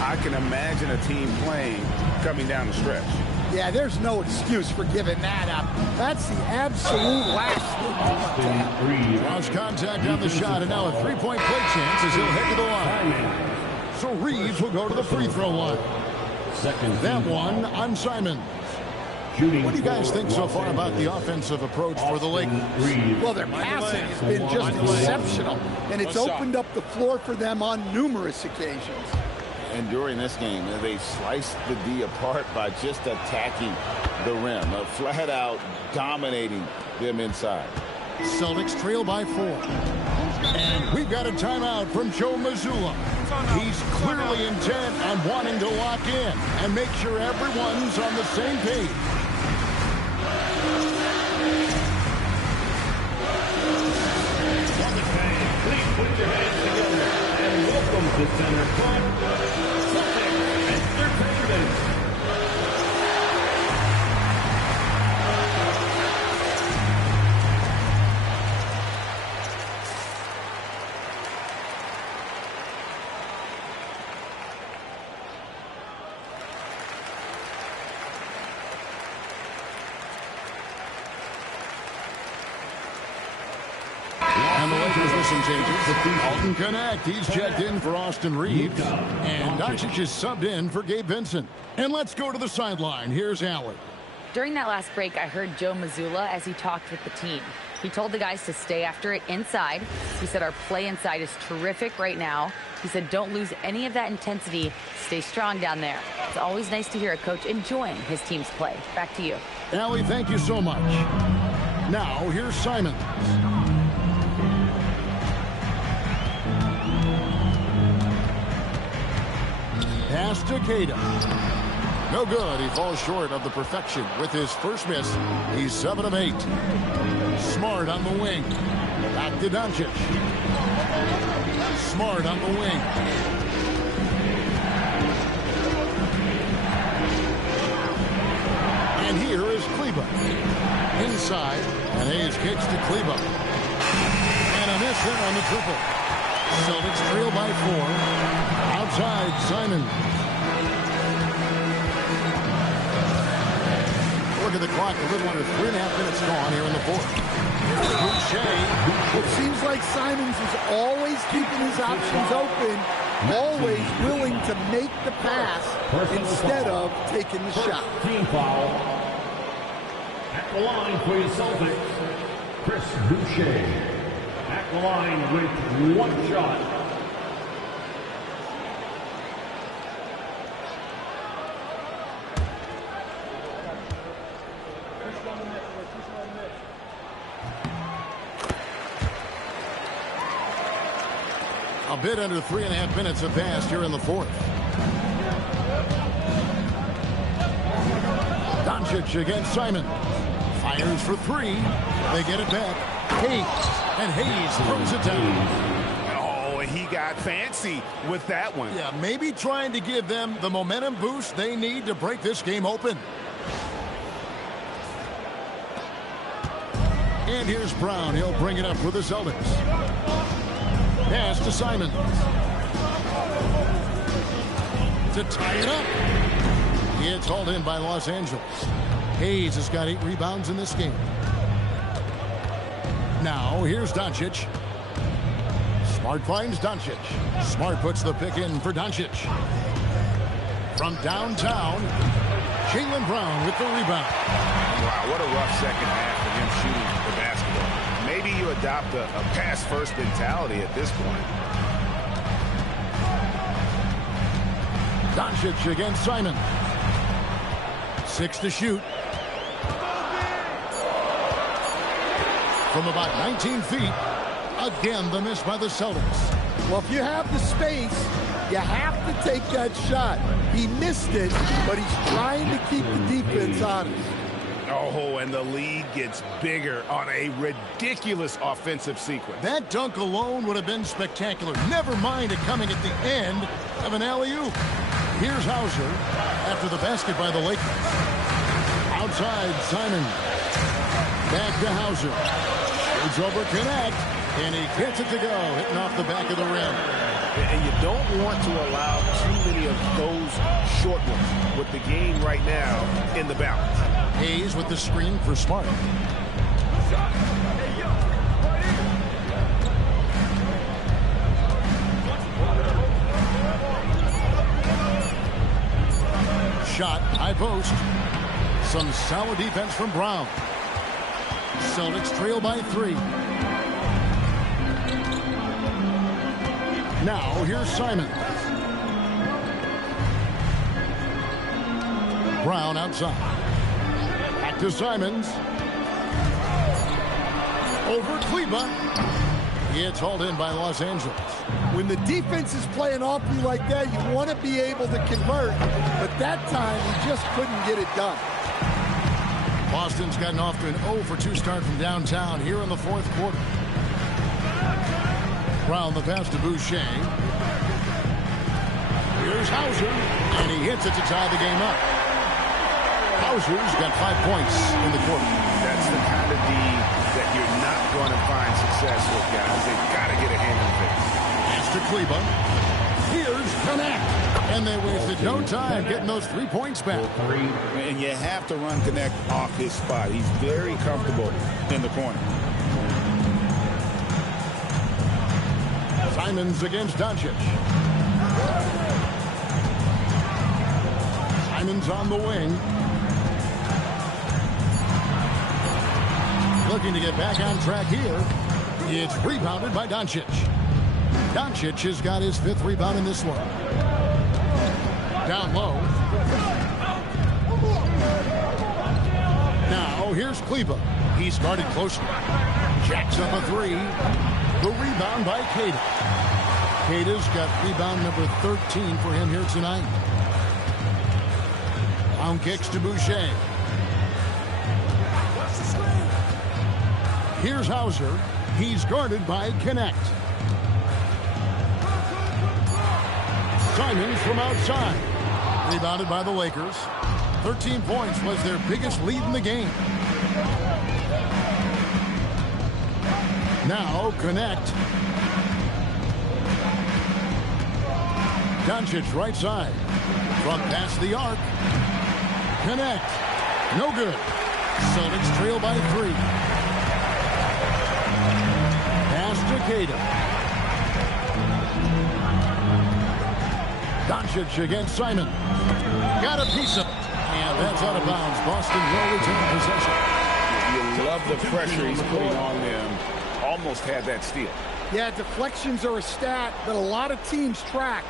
I can imagine a team playing coming down the stretch. Yeah, there's no excuse for giving that up. That's the absolute last thing. Cross contact on the shot, and now a 3-point play chance as he'll head to the line. So Reeves will go to the free throw line. That one on Simon. What do you guys think so far about the offensive approach for the Lakers? Well, their passing has been just exceptional, and it's opened up the floor for them on numerous occasions. And during this game, they sliced the D apart by just attacking the rim, flat out dominating them inside. Celtics trail by 4. And we've got a timeout from Joe Mazzulla. He's clearly intent on wanting to lock in and make sure everyone's on the same page. Please put your hands together and welcome to Center Court, Celtics Entertainment. And the Lakers with some changes. Alton Connect, he's checked in for Austin Reeves. And Doncic is subbed in for Gabe Vincent. And let's go to the sideline. Here's Allen. During that last break, I heard Joe Mazzulla as he talked with the team. He told the guys to stay after it inside. He said our play inside is terrific right now. He He said, don't lose any of that intensity. Stay strong down there. It's always nice to hear a coach enjoying his team's play. Back to you. Allie, thank you so much. Now, here's Simon. Pass to Cada. No good. He falls short of the perfection with his first miss. He's 7 of 8. Smart on the wing. Back to Doncic. Smart on the wing. And here is Kleba. Inside. And Hayes kicks to Kleba. And a miss there on the triple. Celtics trail by 4. Outside, Simon. Look at the clock. A little under 3.5 minutes gone here in the fourth. It seems like Simons is always keeping his options open, always willing to make the pass instead of taking the shot. Team foul. At the line for your Celtics, Chris Boucher. At the line with 1 shot. A bit under 3.5 minutes have passed here in the fourth. Doncic against Simon. Fires for 3. They get it back. Hayes. And Hayes throws it down. Oh, he got fancy with that one. Yeah, maybe trying to give them the momentum boost they need to break this game open. And here's Brown. He'll bring it up for the Celtics. Pass to Simon. To tie it up. It's hauled in by Los Angeles. Hayes has got 8 rebounds in this game. Now, here's Doncic. Smart finds Doncic. Smart puts the pick in for Doncic. From downtown, Jaylen Brown with the rebound. Wow, what a rough second half for him shooting the basketball. Maybe you adopt a pass-first mentality at this point. Doncic against Simon. 6 to shoot. From about 19 feet. Again, the miss by the Celtics. Well, if you have the space, you have to take that shot. He missed it, but he's trying to keep the defense honest. Oh, and the lead gets bigger on a ridiculous offensive sequence. That dunk alone would have been spectacular. Never mind it coming at the end of an alley-oop. Here's Hauser after the basket by the Lakers. Outside, Simon. Back to Hauser. It's over Connect, and he gets it to go, hitting off the back of the rim. And you don't want to allow too many of those short ones with the game right now in the balance. Hayes with the screen for Smart. Shot, high post. Some solid defense from Brown. Celtics trail by 3. Now, here's Simon. Brown outside. Back to Simons. Over Kleba. It's hauled in by Los Angeles. When the defense is playing off you like that, you want to be able to convert. But that time, he just couldn't get it done. Boston's gotten off to an 0-for-2 start from downtown here in the fourth quarter. Brown the pass to Boucher. Here's Hauser, and he hits it to tie the game up. Hauser's got 5 points in the quarter. That's the kind of D that you're not going to find success with, guys. They've got to get a hand in the face. Pass to Kleba. Here's Connect. And they wasted no time getting those 3 points back. And you have to run Connect off his spot. He's very comfortable in the corner. Simons against Doncic. Simons on the wing. Looking to get back on track here. It's rebounded by Doncic. Doncic has got his 5th rebound in this one. Down low. Now here's Kleba. He's guarded closely. Jacks up a 3. The rebound by Queta. Queta's got rebound number 13 for him here tonight. Down kicks to Boucher. Here's Hauser. He's guarded by Connect. Simons from outside. Rebounded by the Lakers. 13 points was their biggest lead in the game. Now Connect. Doncic right side. Front past the arc. Connect. No good. Celtics trail by 3. Pass to Queta. Doncic against Simon. Got a piece of it. And that's out of bounds. Boston will retain possession. You love the pressure he's putting on them. Almost had that steal. Yeah, deflections are a stat that a lot of teams track,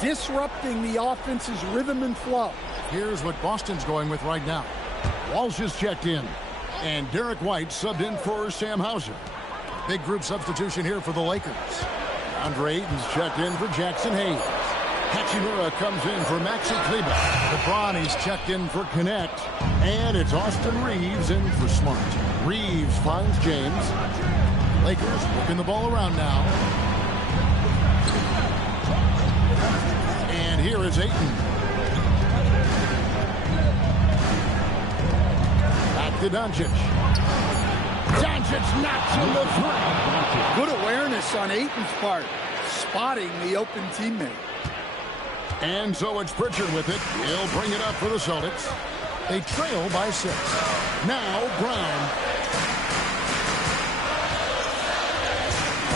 disrupting the offense's rhythm and flow. Here's what Boston's going with right now. Walsh is checked in, and Derek White subbed in for Sam Hauser. Big group substitution here for the Lakers. Andre Ayton's checked in for Jackson Hayes. Hachimura comes in for Maxi Kleber. LeBron is checked in for Connect. And it's Austin Reeves in for Smart. Reeves finds James. Lakers working the ball around now. And here is Ayton. Back to Doncic. Doncic knocks in the 3. Good awareness on Ayton's part, spotting the open teammate. And so it's Pritchard with it. He'll bring it up for the Celtics. They trail by 6. Now Brown.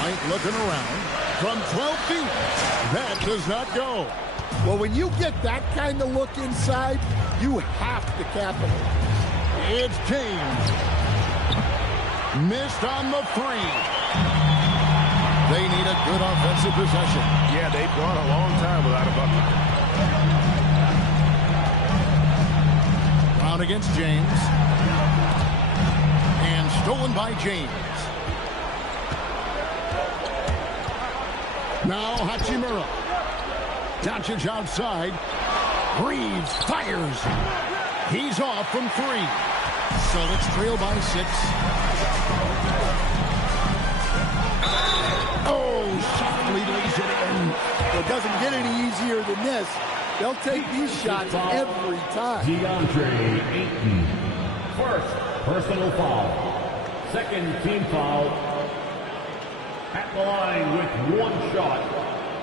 White looking around from 12 feet. That does not go. Well, when you get that kind of look inside, you have to capitalize. It's James. Missed on the 3. They need a good offensive possession. Yeah, they've gone a long time without a bucket. Brown against James. And stolen by James. Now Hachimura. Doncic outside. Reeves fires. He's off from 3. Celtics trail by 6. Oh, softly lays it in. It doesn't get any easier than this. They'll take these shots every time. DeAndre Ayton. First personal foul. Second team foul. At the line with 1 shot,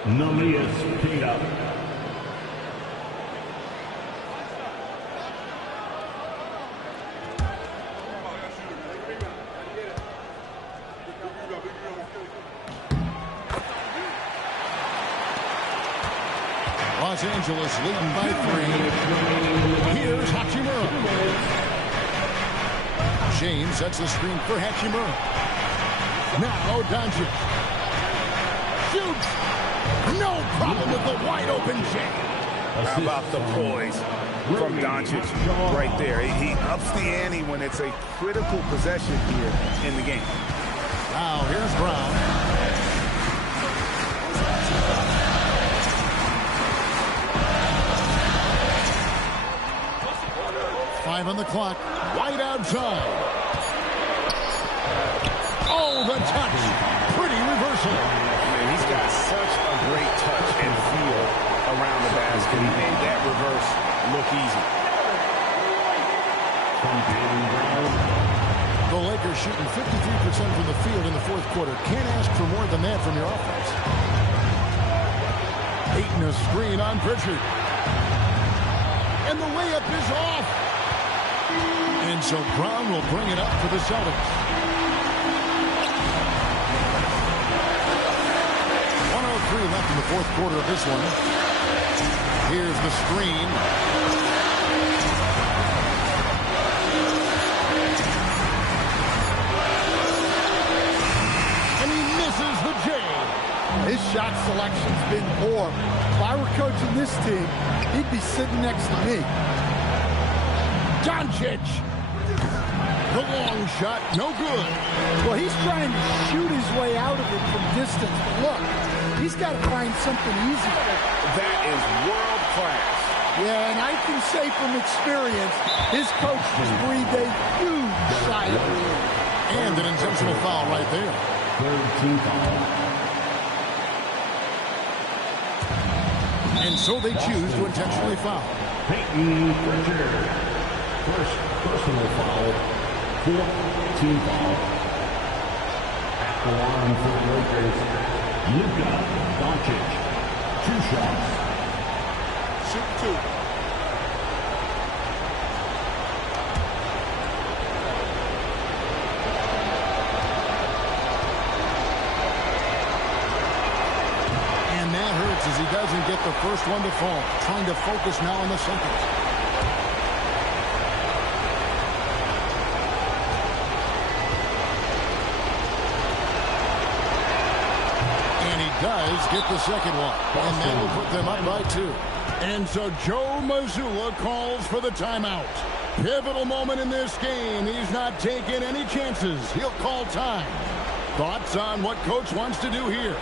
Namias Queta. Los Angeles leading by 3. Here's Hachimura. James sets the screen for Hachimura. Now Doncic. Shoots. No problem with the wide open James. How about the poise from Doncic right there? He ups the ante when it's a critical possession here in the game. Now here's Brown. 5 on the clock. White outside. Oh, the touch. Pretty reversal. Man, he's got such a great touch and feel around the basket. He made that reverse look easy. The Lakers shooting 53% from the field in the 4th quarter. Can't ask for more than that from your offense. Ayton a screen on Pritchard. And the layup is off. And so Brown will bring it up for the Celtics. 1:03 left in the 4th quarter of this one. Here's the screen. And he misses the J. His shot selection's been poor. If I were coaching this team, he'd be sitting next to me. Doncic. The long shot, no good. Well, he's trying to shoot his way out of it from distance. But look, he's got to find something easy. That is world class. Yeah, and I can say from experience, his coach just breathed a huge sigh of relief. And an intentional foul right there. Third team foul. And so they choose to intentionally foul. Peyton Pritchard. First personal foul. Fourth team foul. At the line for the Lakers, Luka Doncic. 2 shots. Shoot 2. And that hurts as he doesn't get the first one to fall. Trying to focus now on the Celtics. And he does get the second one. And that will put them up by 2. And so Joe Mazzulla calls for the timeout. Pivotal moment in this game. He's not taking any chances. He'll call time. Thoughts on what coach wants to do here?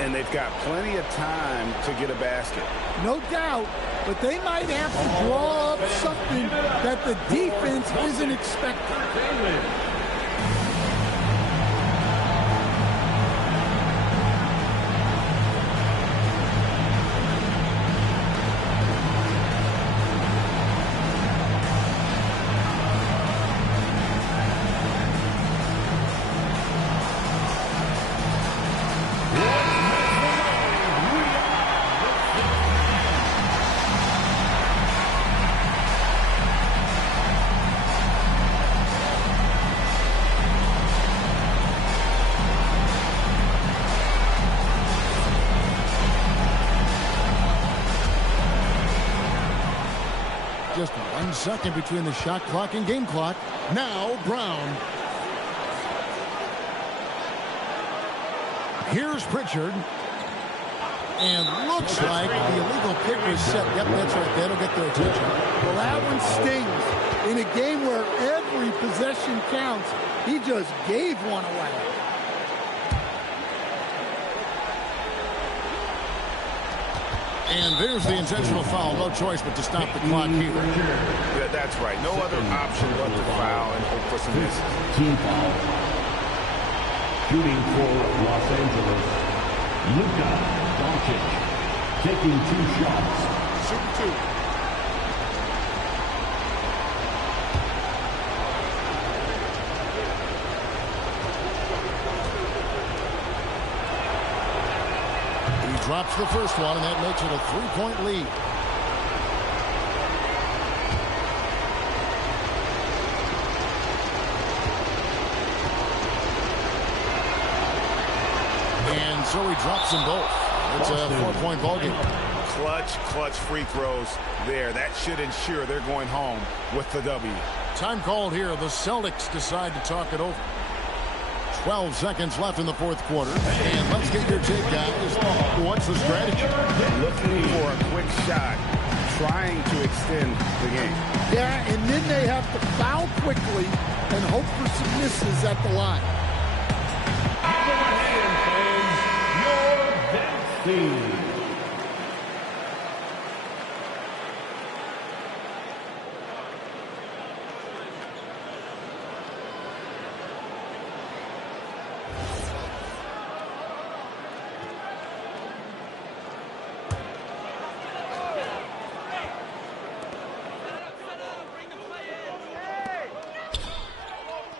And they've got plenty of time to get a basket. No doubt, but they might have to draw up something that the defense isn't expecting. Just 1 second between the shot clock and game clock. Now Brown. Here's Pritchard. And looks like the illegal kick was set. Yep, that's right. That'll get their attention. Well, that one stings. In a game where every possession counts, he just gave one away. And there's the intentional foul. No choice but to stop the clock here. Yeah, that's right. No other option but to foul and hope for some misses. Team foul. Shooting for Los Angeles, Luka Doncic. Taking 2 shots. Shoot 2. Drops the first one, and that makes it a 3-point lead. And so he drops them both. It's a 4-point ballgame. Clutch free throws there. That should ensure they're going home with the W. Time called here. The Celtics decide to talk it over. 12 seconds left in the fourth quarter. And let's get your take, guys. What's the strategy? Looking for a quick shot, trying to extend the game. Yeah, and then they have to foul quickly and hope for some misses at the line. Your Dempsey.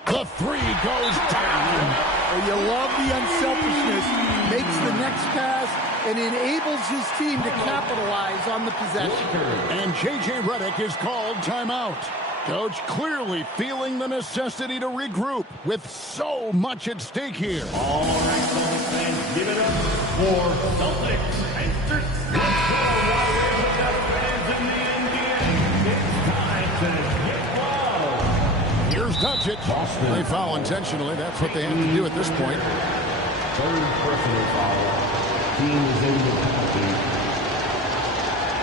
The 3 goes down. Well, you love the unselfishness. Makes the next pass and enables his team to capitalize on the possession. And J.J. Redick is called timeout. Coach clearly feeling the necessity to regroup with so much at stake here. All right, folks, fans, give it up for Celtics. Let's go, Warriors and the fans in the NBA. It's time to get wild. Here's Doncic. They foul intentionally. That's what they have to do at this point. Third personal foul. team is in the penalty.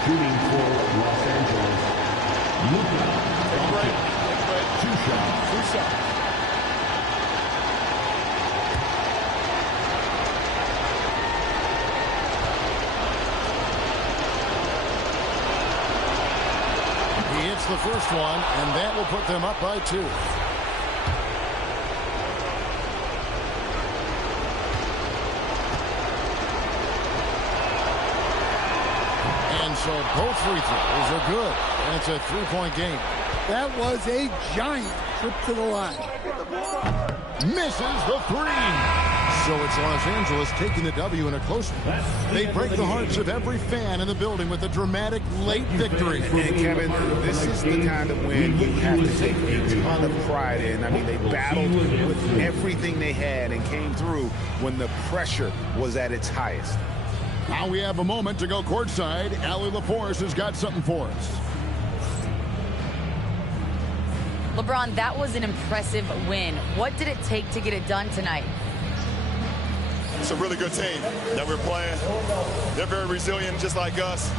Shooting for Los Angeles, Luka Doncic. 2 shots. 2 shots. He hits the first one, and that will put them up by 2. And so both free throws are good, and it's a 3-point game. That was a giant trip to the line. Misses the 3. So it's Los Angeles taking the W in a close one. They break the hearts of every fan in the building with a dramatic late victory. And Kevin, this is the kind of win you have to take a ton of pride in. I mean, they battled with everything they had and came through when the pressure was at its highest. Now we have a moment to go courtside. Allie LaForce has got something for us. LeBron, that was an impressive win. What did it take to get it done tonight? It's a really good team that we're playing. They're very resilient, just like us.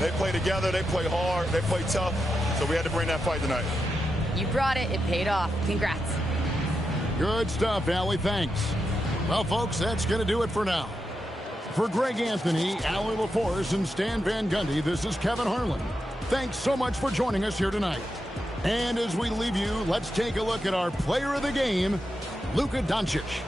They play together, they play hard, they play tough. So we had to bring that fight tonight. You brought it. It paid off. Congrats. Good stuff, Allie. Thanks. Well, folks, that's going to do it for now. For Greg Anthony, Allie LaForce, and Stan Van Gundy, this is Kevin Harlan. Thanks so much for joining us here tonight. And as we leave you, let's take a look at our player of the game, Luka Doncic.